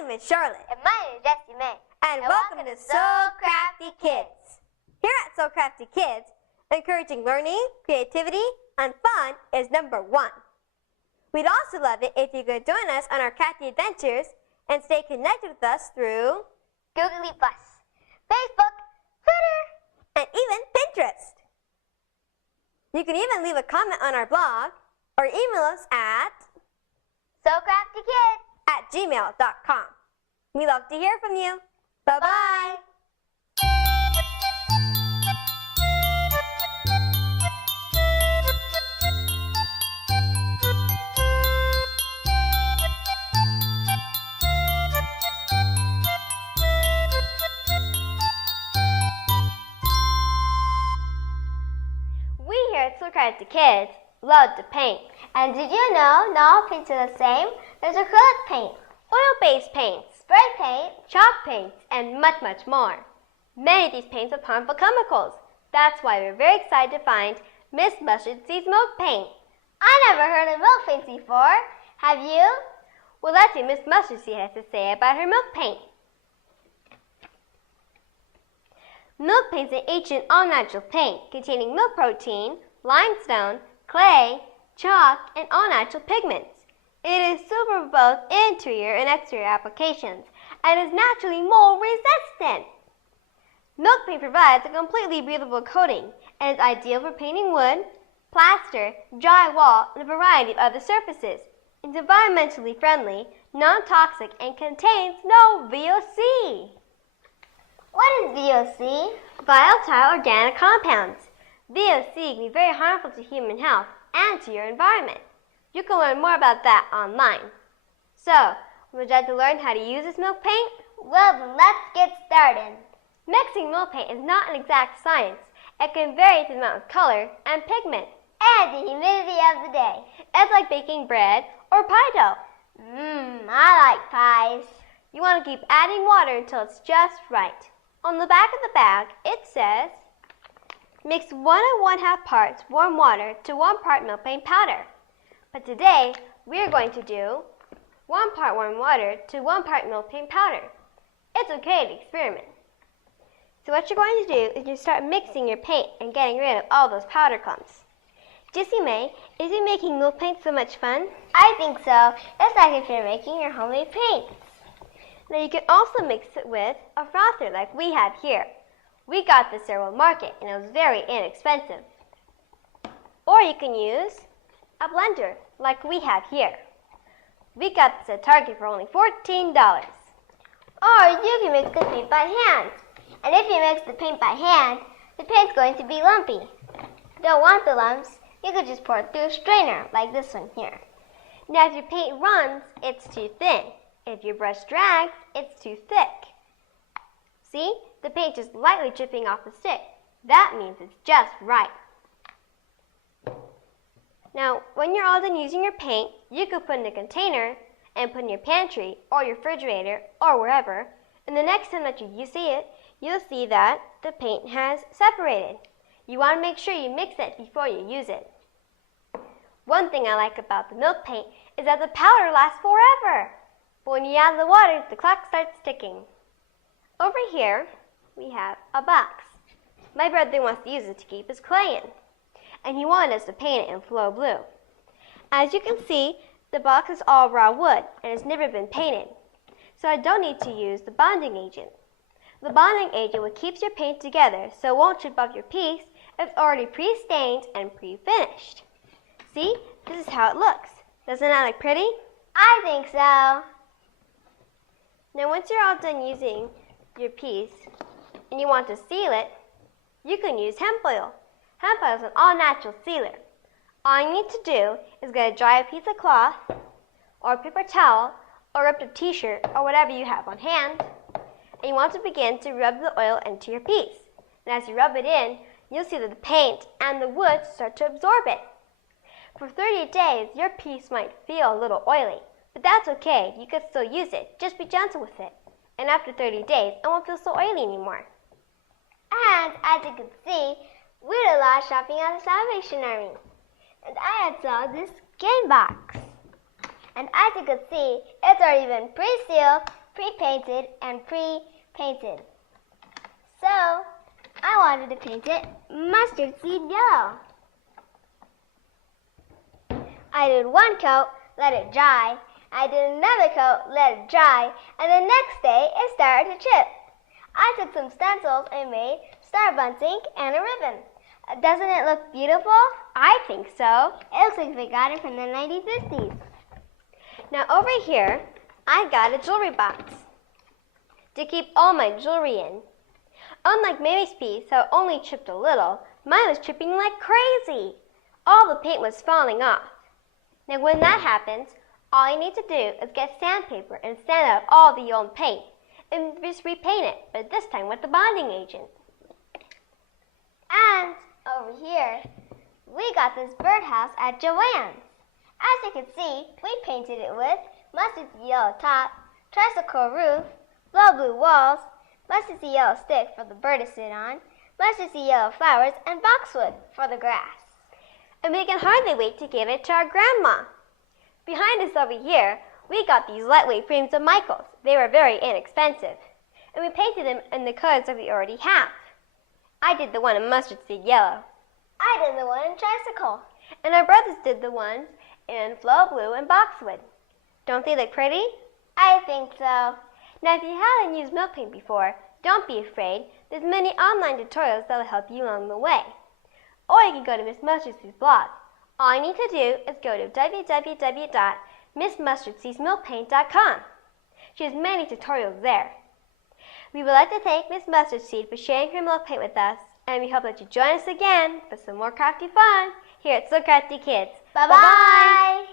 name is Charlotte. And my name is Jessie May. And welcome to So Crafty Kids. Here at So Crafty Kids, encouraging learning, creativity, and fun is number one. We'd also love it if you could join us on our crafty adventures and stay connected with us through Google+, Facebook, Twitter, and even Pinterest. You can even leave a comment on our blog or email us at SoCraftyKids@gmail.com. We love to hear from you. Bye-bye. We here at So Crafty Kids love to paint. And did you know not all paints are the same? There's acrylic paint, oil-based paint, spray paint, chalk paints, and much, much more. Many of these paints have harmful chemicals. That's why we're very excited to find Miss Mustard Seed's milk paint. I never heard of milk paints before. Have you? Well, let's see what Miss Mustard Seed has to say about her milk paint. Milk paint is an ancient all-natural paint containing milk protein, limestone, clay, chalk, and all-natural pigments. It is suitable for both interior and exterior applications and is naturally mold resistant. Milk paint provides a completely breathable coating and is ideal for painting wood, plaster, drywall, and a variety of other surfaces. It's environmentally friendly, non-toxic, and contains no VOC. What is VOC? Volatile organic compounds. VOC can be very harmful to human health and to your environment. You can learn more about that online. So, would you like to learn how to use this milk paint? Well, then let's get started. Mixing milk paint is not an exact science. It can vary with the amount of color and pigment and the humidity of the day. It's like baking bread or pie dough. I like pies. You want to keep adding water until it's just right. On the back of the bag, it says, mix 1 1/2 parts warm water to 1 part milk paint powder. But today, we're going to do 1 part warm water to 1 part milk paint powder. It's okay to experiment. So what you're going to do is you start mixing your paint and getting rid of all those powder clumps. Jessie May, isn't making milk paint so much fun? I think so. It's like if you're making your homemade paints. Now you can also mix it with a frother like we have here. We got this at World Market and it was very inexpensive. Or you can use a blender like we have here. We got this at Target for only $14. Or you can mix the paint by hand. And if you mix the paint by hand, the paint's going to be lumpy. Don't want the lumps, you could just pour it through a strainer like this one here. Now if your paint runs, it's too thin. If your brush drags, it's too thick. See? The paint just lightly dripping off the stick. That means it's just right. Now, when you're all done using your paint, you can put it in a container and put it in your pantry or your refrigerator or wherever. And the next time that you see it, you'll see that the paint has separated. You want to make sure you mix it before you use it. One thing I like about the milk paint is that the powder lasts forever. But when you add the water, the clock starts ticking. Over here, we have a box. My brother wants to use it to keep his clay in. And he wanted us to paint it in Flow Blue. As you can see, the box is all raw wood and has never been painted. So I don't need to use the bonding agent. The bonding agent will keep your paint together so it won't chip off your piece if it's already pre-stained and pre-finished. See, this is how it looks. Doesn't that look pretty? I think so. Now once you're all done using your piece and you want to seal it, you can use hemp oil. Hemp oil is an all-natural sealer. All you need to do is get a dry piece of cloth or a paper towel or ripped up t-shirt or whatever you have on hand, and you want to begin to rub the oil into your piece. And as you rub it in, you'll see that the paint and the wood start to absorb it. For 30 days, your piece might feel a little oily, but that's okay. You can still use it. Just be gentle with it. And after 30 days, it won't feel so oily anymore. And as you can see, we did a lot of shopping at the Salvation Army. And I had saw this game box. And as you can see, it's already been pre-sealed, pre-painted and pre-painted. So, I wanted to paint it mustard seed yellow. I did one coat, let it dry. I did another coat, let it dry, and the next day it started to chip. I took some stencils and made star bunting and a ribbon. Doesn't it look beautiful? I think so. It looks like they got it from the 1950s. Now over here, I got a jewelry box to keep all my jewelry in. Unlike Mary's piece, how it only chipped a little, mine was chipping like crazy. All the paint was falling off. Now when that happens, all you need to do is get sandpaper and sand out all the old paint and just repaint it, but this time with the bonding agent. And over here, we got this birdhouse at Joann's. As you can see, we painted it with mustard seed yellow top, tricycle roof, blow blue walls, mustard seed yellow stick for the bird to sit on, mustard seed yellow flowers, and boxwood for the grass. And we can hardly wait to give it to our grandma. Behind us over here, we got these lightweight frames of Michael's. They were very inexpensive. And we painted them in the colors that we already have. I did the one in mustard seed yellow. I did the one in tricycle. And our brothers did the ones in flow blue and boxwood. Don't they look pretty? I think so. Now if you haven't used milk paint before, don't be afraid. There's many online tutorials that will help you along the way. Or you can go to Miss Mustardseed's blog. All you need to do is go to www.missmustardseedsmilkpaint.com. She has many tutorials there. We would like to thank Miss Mustardseed for sharing her milk paint with us, and we hope that you join us again for some more crafty fun here at So Crafty Kids. Bye-bye!